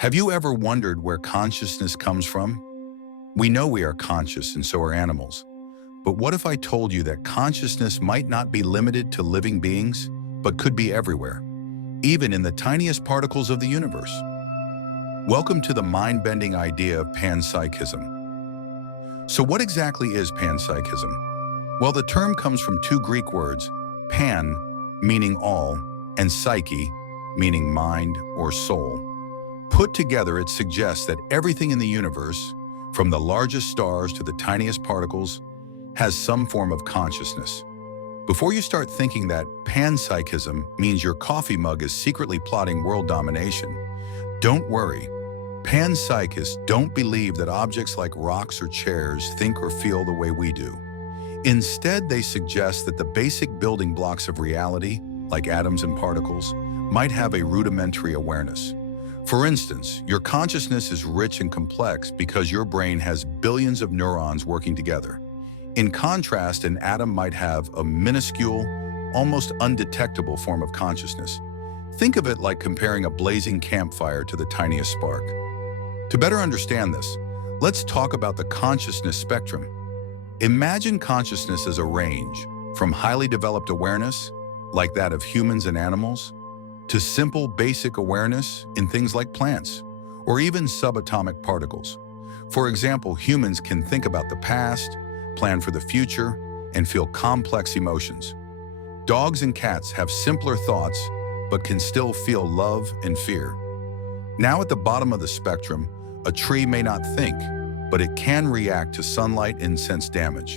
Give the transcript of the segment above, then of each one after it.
Have you ever wondered where consciousness comes from? We know we are conscious and so are animals. But what if I told you that consciousness might not be limited to living beings, but could be everywhere, even in the tiniest particles of the universe? Welcome to the mind-bending idea of panpsychism. So what exactly is panpsychism? Well, the term comes from two Greek words, pan, meaning all, and psyche, meaning mind or soul. Put together, it suggests that everything in the universe, from the largest stars to the tiniest particles, has some form of consciousness. Before you start thinking that panpsychism means your coffee mug is secretly plotting world domination, don't worry. Panpsychists don't believe that objects like rocks or chairs think or feel the way we do. Instead, they suggest that the basic building blocks of reality, like atoms and particles, might have a rudimentary awareness. For instance, your consciousness is rich and complex because your brain has billions of neurons working together. In contrast, an atom might have a minuscule, almost undetectable form of consciousness. Think of it like comparing a blazing campfire to the tiniest spark. To better understand this, let's talk about the consciousness spectrum. Imagine consciousness as a range, from highly developed awareness, like that of humans and animals, to simple, basic awareness in things like plants, or even subatomic particles. For example, humans can think about the past, plan for the future, and feel complex emotions. Dogs and cats have simpler thoughts, but can still feel love and fear. Now at the bottom of the spectrum, a tree may not think, but it can react to sunlight and sense damage.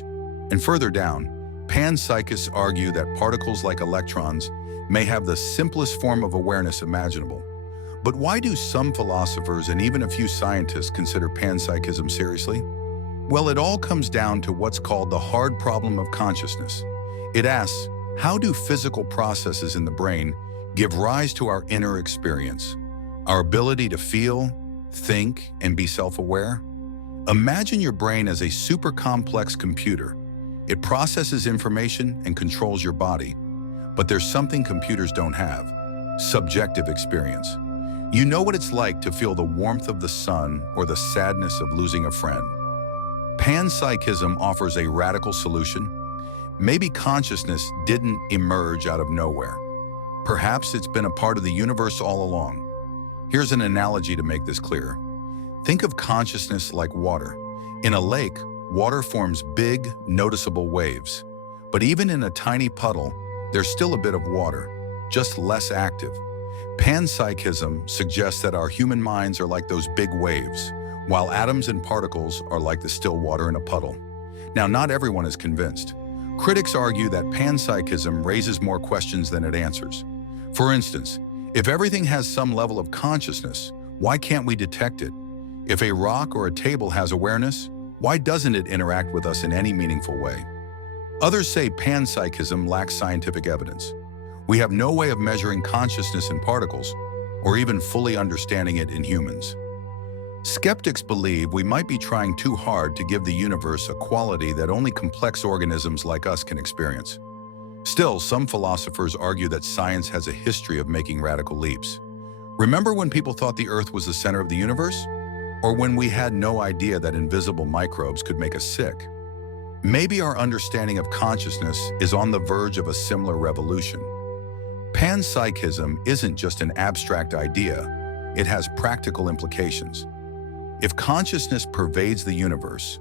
And further down, panpsychists argue that particles like electrons may have the simplest form of awareness imaginable. But why do some philosophers and even a few scientists consider panpsychism seriously? Well, it all comes down to what's called the hard problem of consciousness. It asks, how do physical processes in the brain give rise to our inner experience, our ability to feel, think, and be self-aware? Imagine your brain as a super complex computer. It processes information and controls your body. But there's something computers don't have: subjective experience. You know what it's like to feel the warmth of the sun or the sadness of losing a friend. Panpsychism offers a radical solution. Maybe consciousness didn't emerge out of nowhere. Perhaps it's been a part of the universe all along. Here's an analogy to make this clear. Think of consciousness like water. In a lake, water forms big, noticeable waves. But even in a tiny puddle, there's still a bit of water, just less active. Panpsychism suggests that our human minds are like those big waves, while atoms and particles are like the still water in a puddle. Now, not everyone is convinced. Critics argue that panpsychism raises more questions than it answers. For instance, if everything has some level of consciousness, why can't we detect it? If a rock or a table has awareness, why doesn't it interact with us in any meaningful way? Others say panpsychism lacks scientific evidence. We have no way of measuring consciousness in particles, or even fully understanding it in humans. Skeptics believe we might be trying too hard to give the universe a quality that only complex organisms like us can experience. Still, some philosophers argue that science has a history of making radical leaps. Remember when people thought the Earth was the center of the universe? Or when we had no idea that invisible microbes could make us sick? Maybe our understanding of consciousness is on the verge of a similar revolution. Panpsychism isn't just an abstract idea, it has practical implications. If consciousness pervades the universe,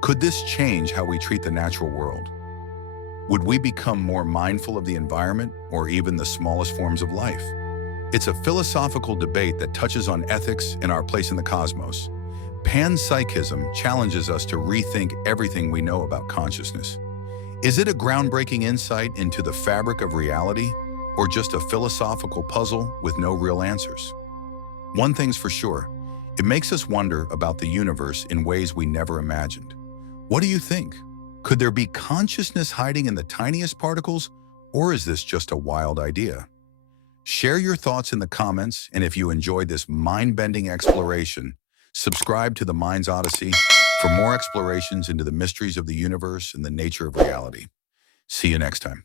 could this change how we treat the natural world? Would we become more mindful of the environment or even the smallest forms of life? It's a philosophical debate that touches on ethics and our place in the cosmos. Panpsychism challenges us to rethink everything we know about consciousness. Is it a groundbreaking insight into the fabric of reality, or just a philosophical puzzle with no real answers? One thing's for sure, it makes us wonder about the universe in ways we never imagined. What do you think? Could there be consciousness hiding in the tiniest particles, or is this just a wild idea? Share your thoughts in the comments, and if you enjoyed this mind-bending exploration, subscribe to the Mind's Odyssey for more explorations into the mysteries of the universe and the nature of reality. See you next time.